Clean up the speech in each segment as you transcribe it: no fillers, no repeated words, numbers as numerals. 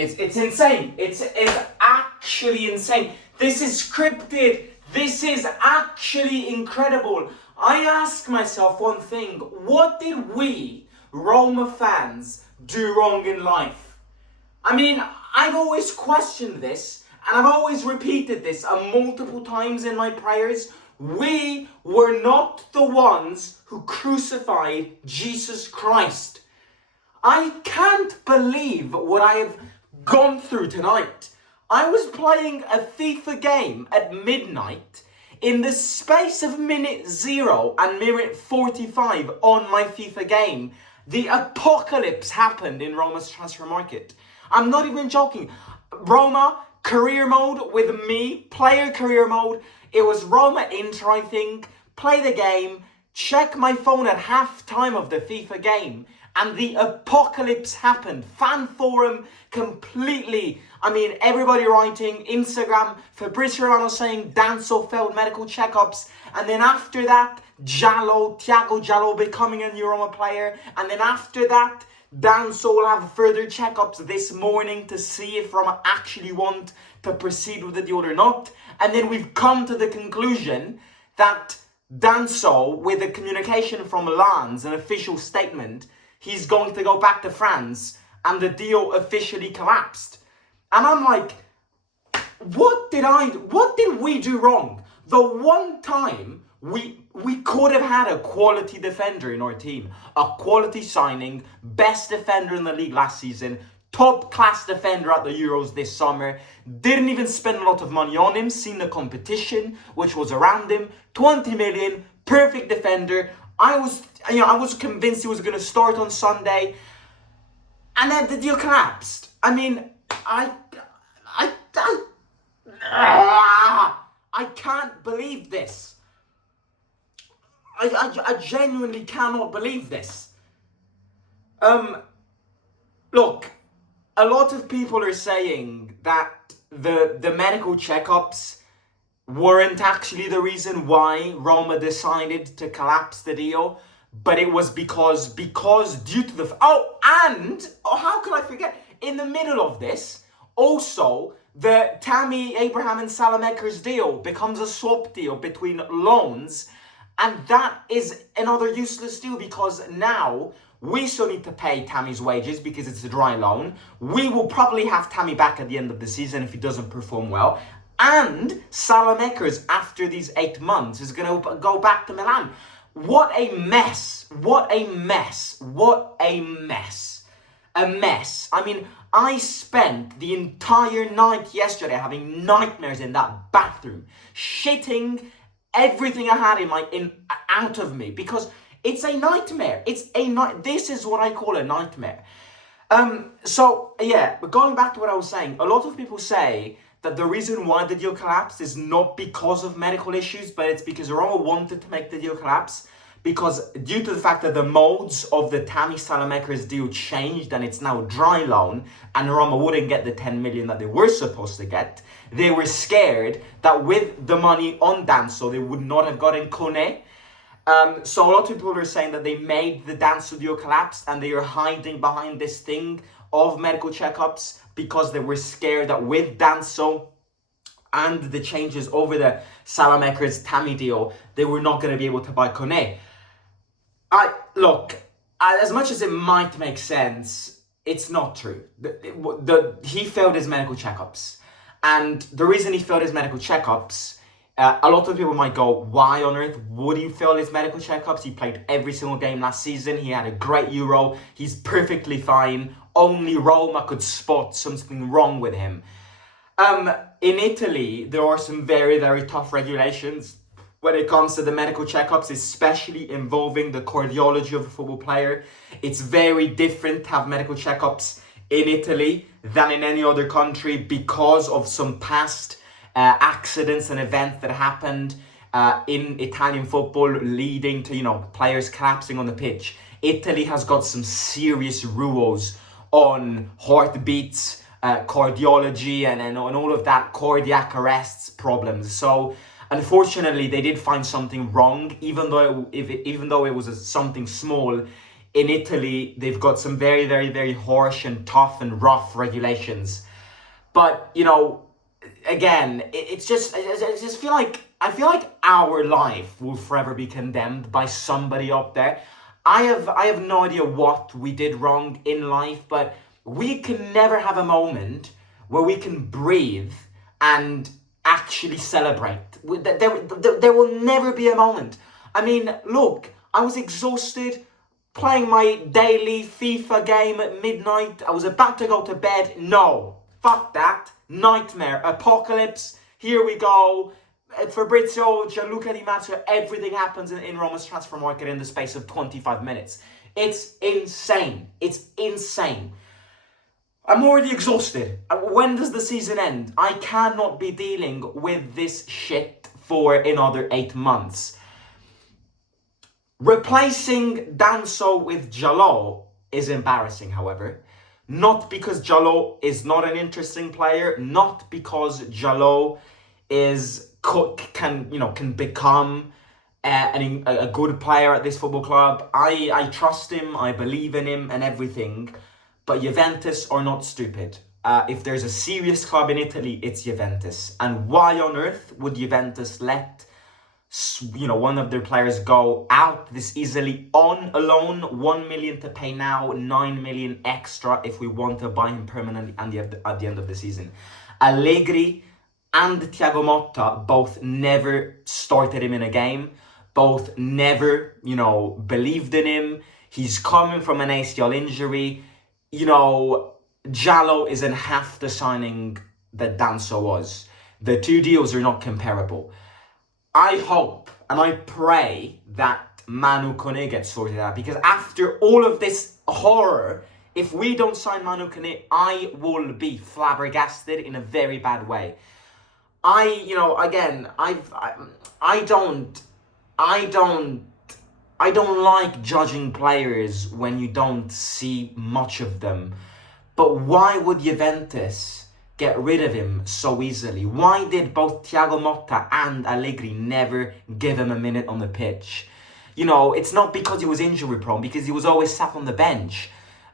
It's insane. It's actually insane. This is scripted. This is actually incredible. I ask myself one thing. What did we, Roma fans, do wrong in life? I mean, I've always questioned this, and I've always repeated this multiple times in my prayers. We were not the ones who crucified Jesus Christ. I can't believe what I have gone through tonight. I was playing a FIFA game at midnight. In the space of minute 0 and minute 45 on my FIFA game, the apocalypse happened in Roma's transfer market. I'm not even joking. Roma, career mode with me, player career mode. It was Roma Inter, I think. Play the game, check my phone at half time of the FIFA game, and the apocalypse happened. Fan forum completely. I mean, everybody writing, Instagram, Fabrizio Romano saying Danso failed medical checkups. And then after that, Thiago Djalo becoming a new Roma player. And then after that, Danso will have further checkups this morning to see if Roma actually want to proceed with the deal or not. And then we've come to the conclusion that Danso, with a communication from Lens, an official statement, he's going to go back to France, and the deal officially collapsed. And I'm like, what did we do wrong? The one time we could have had a quality defender in our team, a quality signing, best defender in the league last season, top class defender at the Euros this summer, didn't even spend a lot of money on him, seen the competition which was around him, 20 million, perfect defender. I was convinced he was going to start on Sunday, and then the deal collapsed. I mean, I can't believe this. I genuinely cannot believe this. Look, a lot of people are saying that the medical checkups weren't actually the reason why Roma decided to collapse the deal, but it was because due to the... how could I forget? In the middle of this, also, the Tammy Abraham and Salamakers deal becomes a swap deal between loans, and that is another useless deal because now we still need to pay Tammy's wages because it's a dry loan. We will probably have Tammy back at the end of the season if he doesn't perform well. And Salamakers, after these 8 months, is going to go back to Milan. What a mess. What a mess. What a mess. A mess. I mean, I spent the entire night yesterday having nightmares in that bathroom, shitting everything I had out of me, because it's a nightmare. This is what I call a nightmare. So yeah, but going back to what I was saying, a lot of people say that the reason why the deal collapsed is not because of medical issues, but it's because Roma wanted to make the deal collapse, because due to the fact that the modes of the Tammy Salamakers deal changed and it's now a dry loan, and Roma wouldn't get the 10 million that they were supposed to get, they were scared that with the money on Danso, they would not have gotten Kone. So a lot of people are saying that they made the Danso deal collapse and they are hiding behind this thing of medical checkups because they were scared that with Danso and the changes over the Salamakers Tammy deal, they were not going to be able to buy Kone. Look, as much as it might make sense, it's not true. He failed his medical checkups. And the reason he failed his medical checkups, a lot of people might go, why on earth would he fail his medical checkups? He played every single game last season. He had a great Euro. He's perfectly fine. Only Roma could spot something wrong with him. In Italy, there are some very, very tough regulations when it comes to the medical checkups, especially involving the cardiology of a football player. It's very different to have medical checkups in Italy than in any other country because of some past accidents and events that happened in Italian football leading to, players collapsing on the pitch. Italy has got some serious rules on heartbeats, cardiology, and all of that, cardiac arrests problems. So unfortunately, they did find something wrong, even though it was something small. in Italy, they've got some very, very, very harsh and tough and rough regulations. But, you know, again, it's just, I just feel like, I feel like our life will forever be condemned by somebody up there. I have no idea what we did wrong in life, but we can never have a moment where we can breathe and actually celebrate. There will never be a moment. I mean, look, I was exhausted playing my daily FIFA game at midnight. I was about to go to bed. No, fuck that. Nightmare. Apocalypse. Here we go. Fabrizio, Gianluca Di Marzio, everything happens in Roma's transfer market in the space of 25 minutes. It's insane. It's insane. I'm already exhausted. When does the season end? I cannot be dealing with this shit for another 8 months. Replacing Danso with Djalo is embarrassing, however. Not because Djalo is not an interesting player, not because Djalo can become a good player at this football club. I trust him, I believe in him and everything. But Juventus are not stupid. If there's a serious club in Italy, it's Juventus. And why on earth would Juventus let one of their players go out this easily on a loan? 1 million to pay now, 9 million extra if we want to buy him permanently at the end of the season. Allegri and Thiago Motta both never started him in a game. Both never, believed in him. He's coming from an ACL injury. Djalo isn't half the signing that Danso was. The two deals are not comparable. I hope and I pray that Manu Kone gets sorted out, because after all of this horror, if we don't sign Manu Kone, I will be flabbergasted in a very bad way. I don't like judging players when you don't see much of them. But why would Juventus get rid of him so easily? Why did both Thiago Motta and Allegri never give him a minute on the pitch? It's not because he was injury prone, because he was always sat on the bench.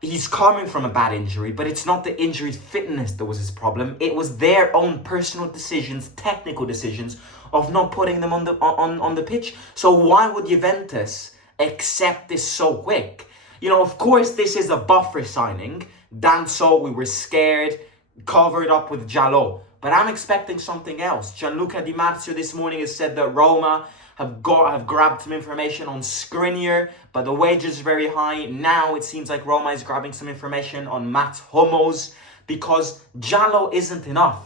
He's coming from a bad injury, but it's not the injury fitness that was his problem. It was their own personal decisions, technical decisions, of not putting them on the pitch. So why would Juventus accept this so quick? Of course, this is a buffer signing. Danso, we were scared, covered up with Djalo. But I'm expecting something else. Gianluca Di Marzio this morning has said that Roma have grabbed some information on Skriniar, but the wages are very high. Now it seems like Roma is grabbing some information on Mats Hummels, because Djalo isn't enough.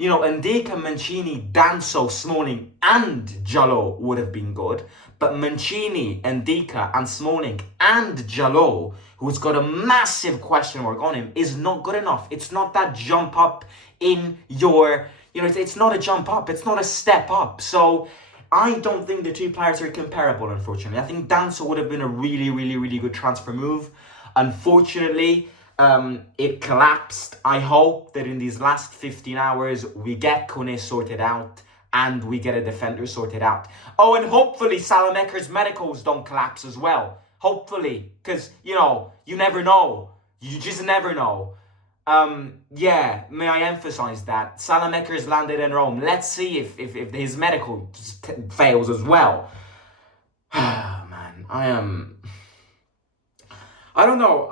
Ndika, Mancini, Danso, Smalling and Djalo would have been good. But Mancini, Ndika and Smalling and Djalo, who's got a massive question mark on him, is not good enough. It's not that jump up in your... it's not a jump up. It's not a step up. So I don't think the two players are comparable, unfortunately. I think Danso would have been a really, really, really good transfer move. Unfortunately, it collapsed. I hope that in these last 15 hours, we get Kone sorted out and we get a defender sorted out. Oh, and hopefully Salameker's medicals don't collapse as well. Hopefully, because, you never know. You just never know. May I emphasize that? Salameker's landed in Rome. Let's see if his medical fails as well. Man, I don't know.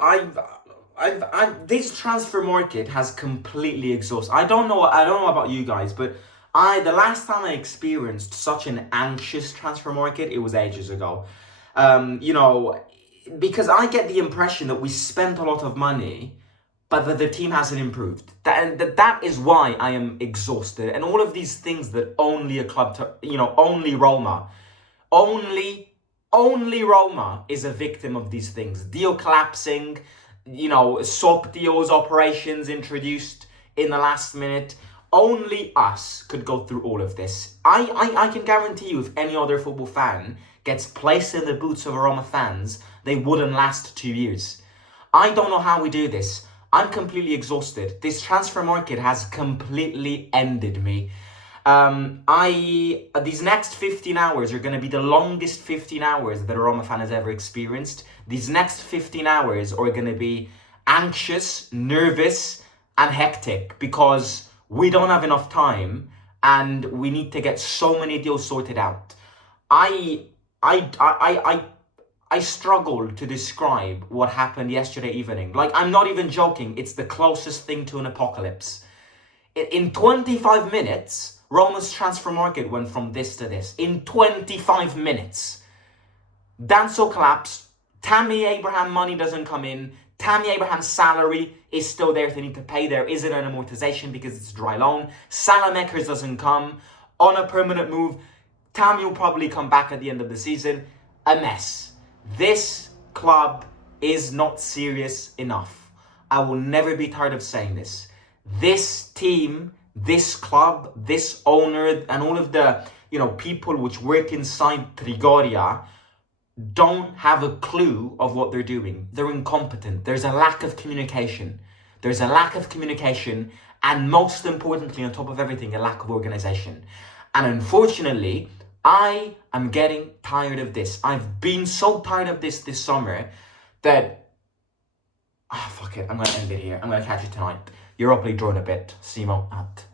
This transfer market has completely exhausted. I don't know about you guys, but the last time I experienced such an anxious transfer market, it was ages ago. Because I get the impression that we spent a lot of money, but that the team hasn't improved. That is why I am exhausted. And all of these things that only a club, only Roma, only Roma is a victim of these things. Deal collapsing, swap deals, operations introduced in the last minute. Only us could go through all of this. I can guarantee you, if any other football fan gets placed in the boots of Roma fans, they wouldn't last 2 years. I don't know how we do this. I'm completely exhausted. This transfer market has completely ended me. These next 15 hours are going to be the longest 15 hours that a Roma fan has ever experienced. These next 15 hours are going to be anxious, nervous, and hectic because we don't have enough time and we need to get so many deals sorted out. I struggle to describe what happened yesterday evening. Like, I'm not even joking. It's the closest thing to an apocalypse. In 25 minutes, Roma's transfer market went from this to this. In 25 minutes. Danso collapsed. Tammy Abraham money doesn't come in. Tammy Abraham's salary is still there. They need to pay. There isn't an amortization because it's a dry loan. Salamakers doesn't come. On a permanent move, Tammy will probably come back at the end of the season. A mess. This club is not serious enough. I will never be tired of saying this. This team, this club, this owner, and all of the people which work inside Trigoria don't have a clue of what they're doing. They're incompetent. There's a lack of communication. And most importantly, on top of everything, a lack of organization. And unfortunately, I am getting tired of this. I've been so tired of this summer that fuck it, I'm going to end it here. I'm going to catch you tonight. Europa League drawn a bit. Simo out.